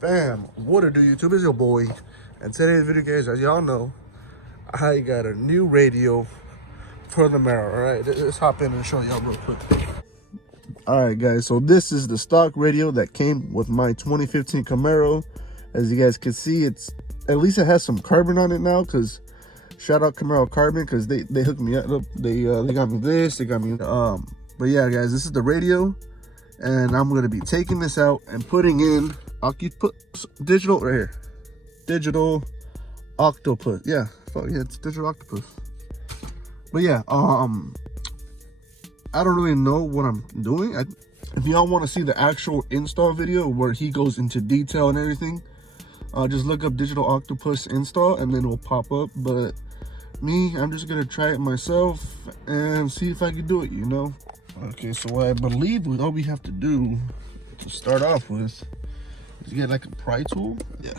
Bam, what it do, YouTube? Is your boy, and today's video, guys, as y'all know, I got a new radio for the Maro. All right, let's hop in and show y'all real quick. All right, guys, so this is the stock radio that came with my 2015 Camaro. As you guys can see, it's at least it has some carbon on it now, because shout out Camaro Carbon, because they hooked me up. They got me this, they got me but yeah, guys, this is the radio, and I'm gonna be taking this out and putting in octopus digital right here, digital octopus. Yeah, fuck yeah, it's digital octopus. But yeah, I don't really know what I'm doing. If y'all want to see the actual install video where he goes into detail and everything, just look up digital octopus install and then it will pop up. But me, I'm just gonna try it myself and see if I can do it, you know. Okay, so what I believe all we have to do to start off with is get like a pry tool. Yeah.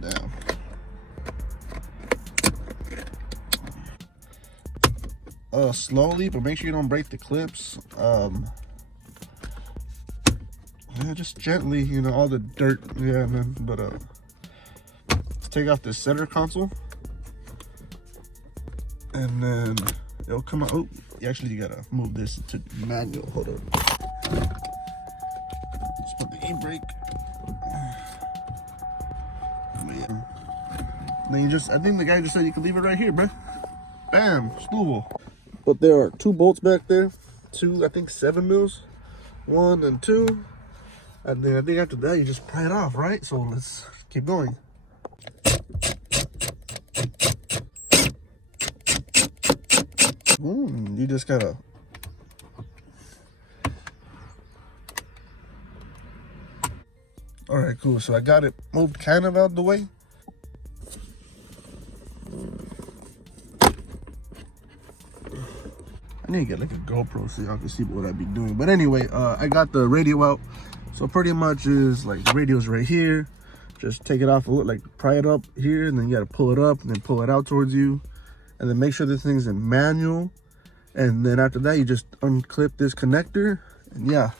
Down. Slowly, but make sure you don't break the clips. Yeah, just gently, you know, all the dirt. Yeah, man. But let's take off the center console, and then it'll come out. Oh, actually, you gotta move this to manual. Hold on. Let's put the e-brake. Yeah. Then you just, I think the guy just said you could leave it right here, bruh. Bam, spool. But there are two bolts back there. Two, I think 7 mils. 1 and 2. And then I think after that, you just pry it off, right? So let's keep going. You just gotta. All right, cool. So I got it moved kind of out the way. I need to get like a GoPro so y'all can see what I be doing. But anyway, I got the radio out. So pretty much is like the radio's right here. Just take it off, like pry it up here, and then you gotta pull it up and then pull it out towards you. And then make sure this thing's in manual. And then after that, you just unclip this connector. And yeah,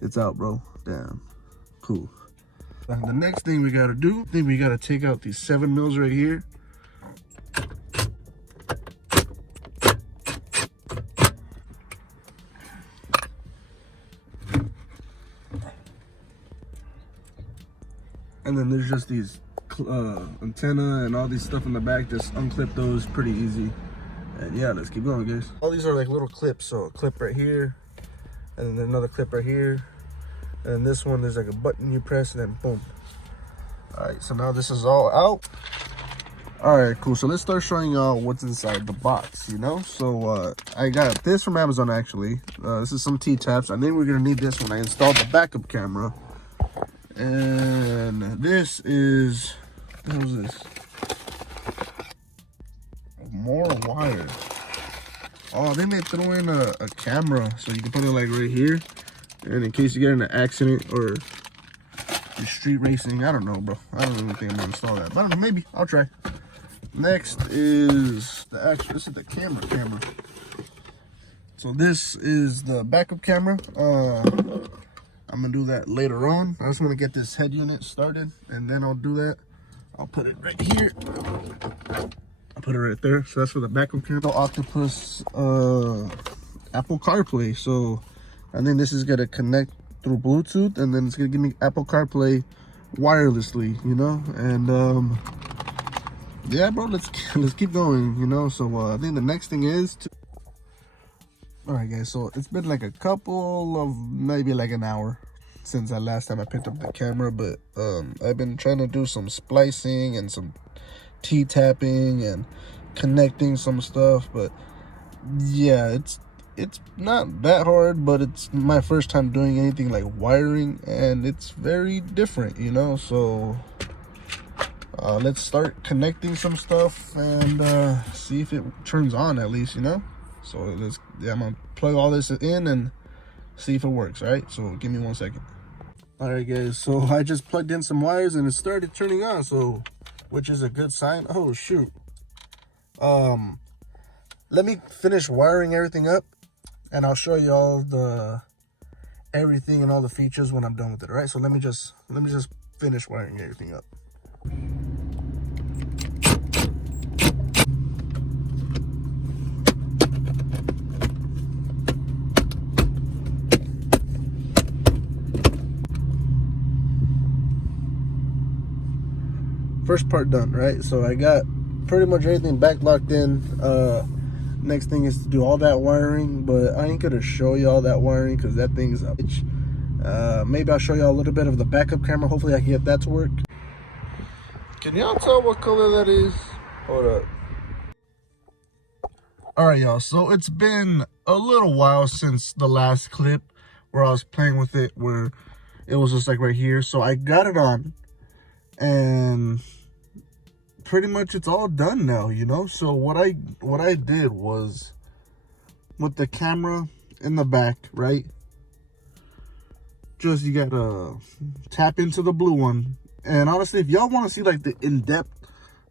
it's out, bro. Damn, cool. The next thing we gotta do, we gotta take out these 7 mils right here. And then there's just these antenna and all these stuff in the back. Just unclip those pretty easy. And yeah, let's keep going, guys. All these are like little clips. So a clip right here, and then another clip right here. And this one, there's like a button you press and then boom. All right, so now this is all out. All right, cool. So let's start showing y'all what's inside the box, you know? So I got this from Amazon, actually. This is some T-taps. I think we're gonna need this when I install the backup camera. And this is, what was this? More wire. Oh, they may throw in a camera, so you can put it like right here. And in case you get in an accident or you're street racing, I don't know, bro. I don't really think I'm gonna install that, but I don't know, maybe I'll try. Next is the actual, this is the camera. So this is the backup camera. I'm gonna do that later on. I just want to get this head unit started, and then I'll do that. I'll put it right here. I'll put it right there. So that's for the backup camera. Octopus Apple CarPlay. So I think this is gonna connect through Bluetooth, and then it's gonna give me Apple CarPlay wirelessly, you know. And yeah, bro, let's keep going, you know. So I think the next thing is to. All right, guys, so it's been like a couple of, maybe like an hour since the last time I picked up the camera, but I've been trying to do some splicing and some T-tapping and connecting some stuff. But yeah, it's not that hard, but it's my first time doing anything like wiring, and it's very different, you know. So let's start connecting some stuff and see if it turns on at least, you know. So I'm gonna plug all this in and see if it works. All right, so give me 1 second. All right, guys, so I just plugged in some wires and it started turning on, so which is a good sign. Oh shoot, let me finish wiring everything up, and I'll show you all the everything and all the features when I'm done with it. All right, so let me just finish wiring everything up. First part done, right? So I got pretty much everything back locked in. Next thing is to do all that wiring, but I ain't gonna show you all that wiring because that thing is a bitch. Maybe I'll show you all a little bit of the backup camera. Hopefully I can get that to work. Can y'all tell what color that is? Hold up. All right, y'all, so it's been a little while since the last clip where I was playing with it, where it was just like right here. So I got it on, and pretty much it's all done now, you know. So what I did was, with the camera in the back, right, just you gotta tap into the blue one. And honestly, if y'all want to see like the in-depth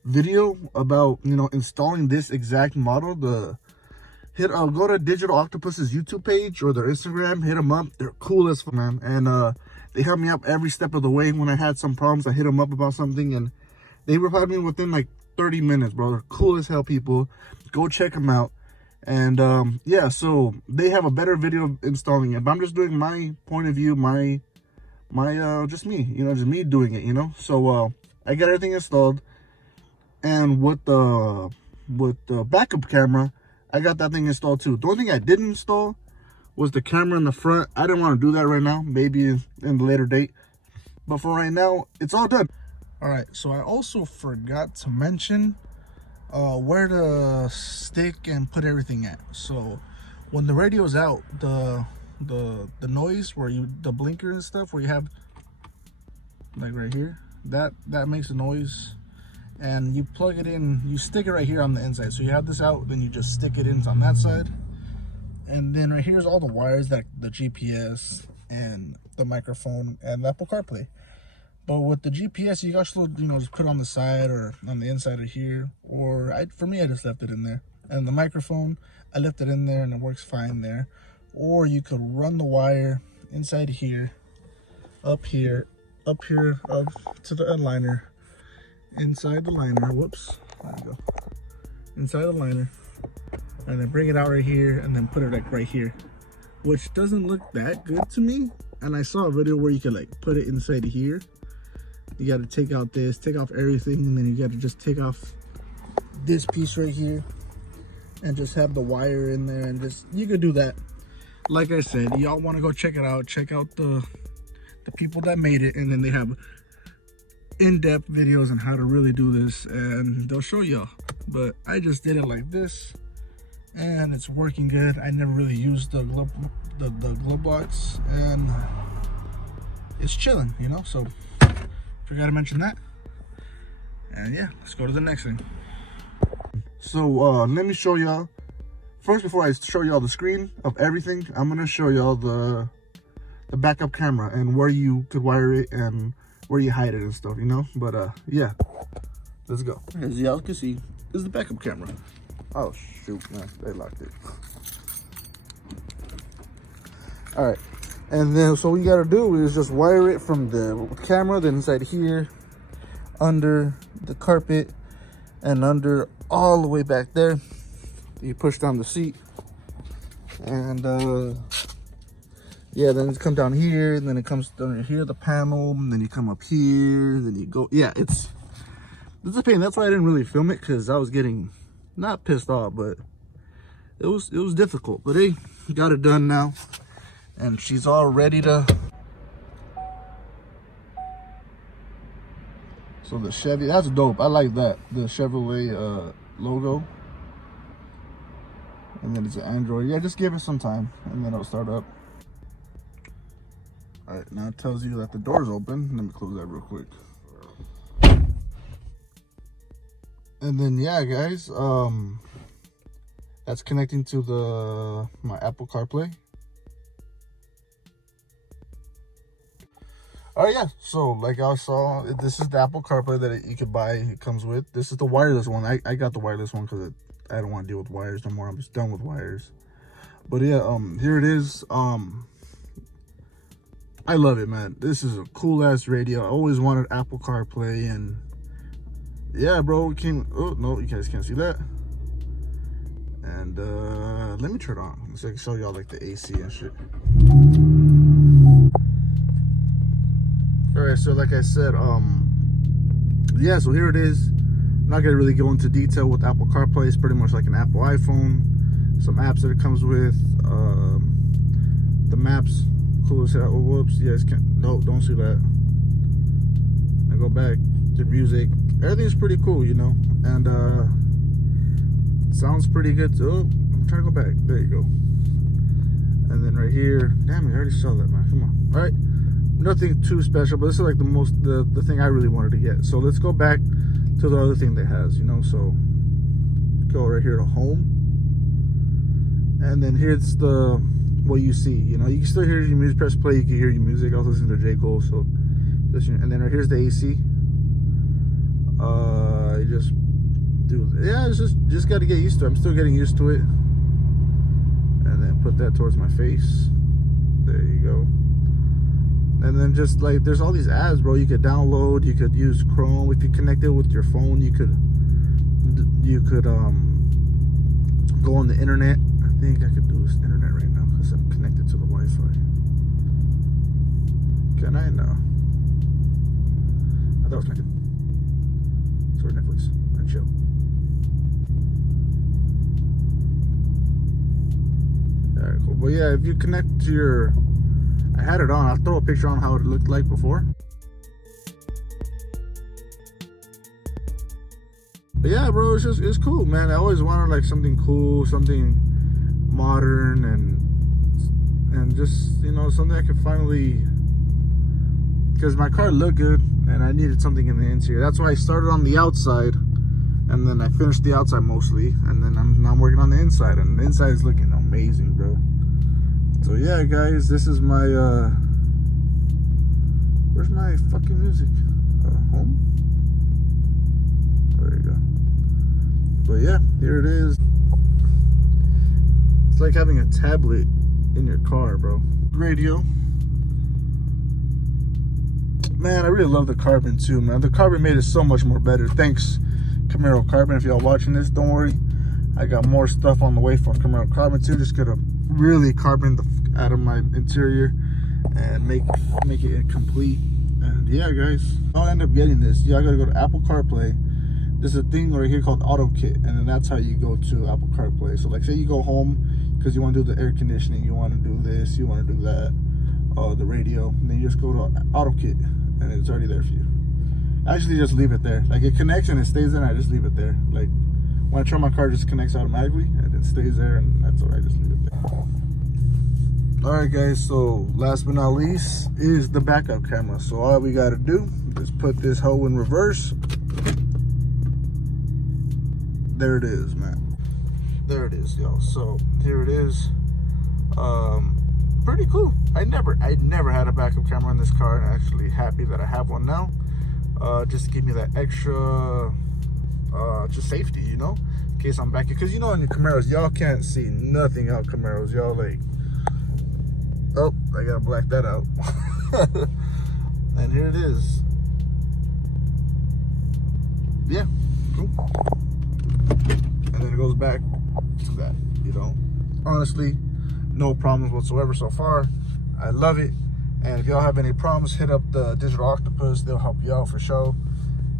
video about, you know, installing this exact model, go to Digital Octopus's YouTube page or their Instagram, hit them up. They're cool as fuck, man. And they helped me up every step of the way. When I had some problems, I hit them up about something, and they replied me within like 30 minutes, bro. They're cool as hell people. Go check them out. And yeah, so they have a better video of installing it, but I'm just doing my point of view, my just me, you know, just me doing it, you know. So I got everything installed, and with the backup camera, I got that thing installed too. The only thing I didn't install was the camera in the front. I didn't want to do that right now, maybe in a later date, but for right now, it's all done. All right, so I also forgot to mention where to stick and put everything at. So when the radio's out, the noise where the blinker and stuff, where you have like right here, that makes a noise, and you plug it in, you stick it right here on the inside. So you have this out, then you just stick it in on that side, and then right here's all the wires, that the GPS and the microphone and Apple CarPlay. But with the GPS, you actually, you know, just put it on the side or on the inside of here. Or for me, I just left it in there. And the microphone, I left it in there and it works fine there. Or you could run the wire inside here, up here, up to the liner, inside the liner. Whoops, there we go. Inside the liner, and then bring it out right here, and then put it like right here, which doesn't look that good to me. And I saw a video where you could like put it inside of here. You got to take out this, take off everything, and then you got to just take off this piece right here and just have the wire in there, and just, you could do that. Like I said, y'all want to go check it out, check out the people that made it, and then they have in-depth videos on how to really do this, and they'll show y'all. But I just did it like this, and it's working good. I never really used the glove box, and it's chilling, you know. So forgot to mention that. And yeah, let's go to the next thing. So let me show y'all first, before I show y'all the screen of everything, I'm gonna show y'all the backup camera and where you could wire it and where you hide it and stuff, you know. But yeah, let's go. As y'all can see, this is the backup camera. Oh shoot, man, they locked it. All right, and then so what you gotta do is just wire it from the camera, then inside here, under the carpet, and under all the way back there. You push down the seat, and yeah, then it comes down here, and then it comes down here, the panel, and then you come up here, then you go. Yeah, it's a pain. That's why I didn't really film it, because I was getting not pissed off, but it was difficult. But hey, got it done now, and she's all ready to. So the Chevy, that's dope. I like that, the Chevrolet logo. And then it's an Android. Yeah, just give it some time, and then it'll start up. All right, now it tells you that the door's open. Let me close that real quick. And then yeah, guys, that's connecting to my Apple CarPlay. Oh yeah, so like I saw, this is the Apple CarPlay that you could buy. It comes with. This is the wireless one. I got the wireless one because I don't want to deal with wires no more. I'm just done with wires. But yeah, here it is. I love it, man. This is a cool ass radio. I always wanted Apple CarPlay, and yeah, bro, it came. Oh no, you guys can't see that. And let me turn it on so I can show y'all like the AC and shit. All right, so like I said, yeah, so here it is. I'm not gonna really go into detail with Apple CarPlay. It's pretty much like an Apple iPhone. Some apps that it comes with. The maps. Cool as hell. Oh, whoops. Yes, no, don't see that. I go back to music. Everything's pretty cool, you know, and sounds pretty good too. Oh, I'm trying to go back. There you go. And then right here, damn, I already saw that, man. Come on. All right, nothing too special, but this is like the thing I really wanted to get. So let's go back to the other thing that has, you know. So go right here to home, and then here's the what you see, you know. You can still hear your music. Press play, you can hear your music. I was listening to J. Cole, so and then right here's the AC. You just do, yeah, it's just got to get used to it. I'm still getting used to it. And then put that towards my face. There you go. And then just like there's all these apps, bro. You could download. You could use Chrome if you connect it with your phone. You could go on the internet. I think I could do this internet right now because I'm connected to the Wi-Fi. Can I? No. I thought I was connected. So Netflix and chill. Alright, cool. But yeah, if you connect to your, I had it on. I'll throw a picture on how it looked like before. But yeah, bro, it's cool, man. I always wanted like something cool, something modern, and just, you know, something I could finally, because my car looked good and I needed something in the interior. That's why I started on the outside, and then I finished the outside mostly, and then I'm working on the inside, and the inside is looking amazing, bro. So yeah, guys, this is my where's my fucking music? Home. There you go. But yeah, here it is. It's like having a tablet in your car, bro. Radio. Man, I really love the carbon too, man. The carbon made it so much more better. Thanks, Camaro Carbon. If y'all watching this, don't worry. I got more stuff on the way from Camaro Carbon too. Just gonna really carbon the out of my interior and make it complete. And yeah, guys, I'll end up getting this. Y'all gotta go to Apple CarPlay. There's a thing right here called AutoKit, and then that's how you go to Apple CarPlay. So like, say you go home because you want to do the air conditioning, you want to do this, you want to do that, the radio, and then you just go to AutoKit, and it's already there for you. I actually just leave it there. Like, it connects and it stays there, and I just leave it there. Like, when I turn my car, it just connects automatically, and it stays there, and that's all right, just leave it there. All right, guys, so last but not least is the backup camera. So all we got to do is put this hoe in reverse. There it is, man. There it is, y'all. So here it is. Pretty cool. I never had a backup camera in this car, and I'm actually happy that I have one now. Just to give me that extra just safety, you know, in case I'm back here. Because you know, in your Camaros, y'all can't see nothing out Camaros. Y'all like, oh, I gotta black that out. And here it is. Yeah, cool. And then it goes back to that, you know. Honestly, no problems whatsoever so far. I love it. And if y'all have any problems, hit up the Digital Octopus. They'll help you out for sure.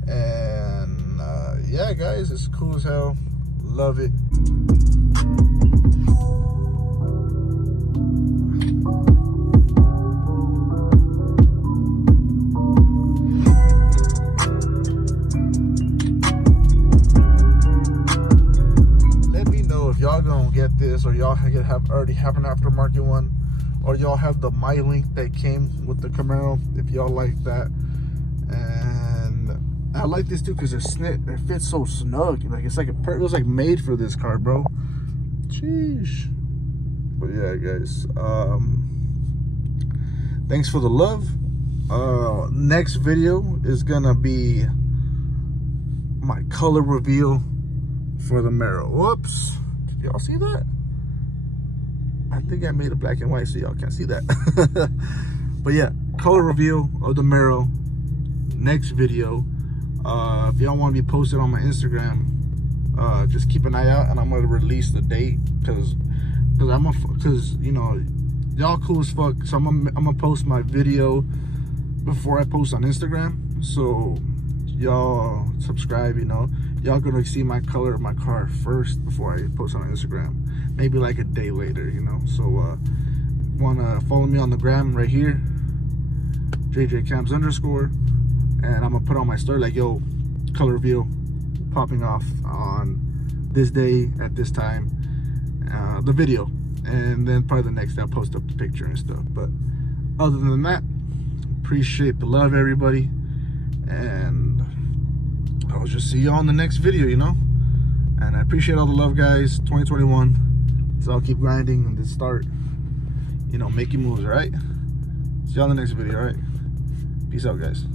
And yeah, guys, it's cool as hell. Love it. Y'all gonna get this, or y'all already have an aftermarket one, or y'all have the My Link that came with the Camaro, if y'all like that. And I like this too because it fits so snug. Like, it's like it was like made for this car, bro. Sheesh. But yeah, guys, thanks for the love. Next video is gonna be my color reveal for the Maro. Whoops. Did y'all see that? I think I made it black and white so y'all can't see that. But yeah, color reveal of the Maro. Next video. If y'all want to be posted on my Instagram, just keep an eye out, and I'm gonna release the date because you know, y'all cool as fuck. So I'm gonna post my video before I post on Instagram. So y'all subscribe, you know. Y'all gonna see my color of my car first before I post on Instagram. Maybe like a day later, you know. So wanna follow me on the gram right here, JJCams_, and I'm gonna put on my story like, yo, color reveal popping off on this day at this time, the video, and then probably the next day I'll post up the picture and stuff. But other than that, appreciate the love, everybody, and I'll just see you on the next video, you know. And I appreciate all the love, guys. 2021, so I'll keep grinding and just start, you know, making moves. All right, see you on the next video. All right, peace out, guys.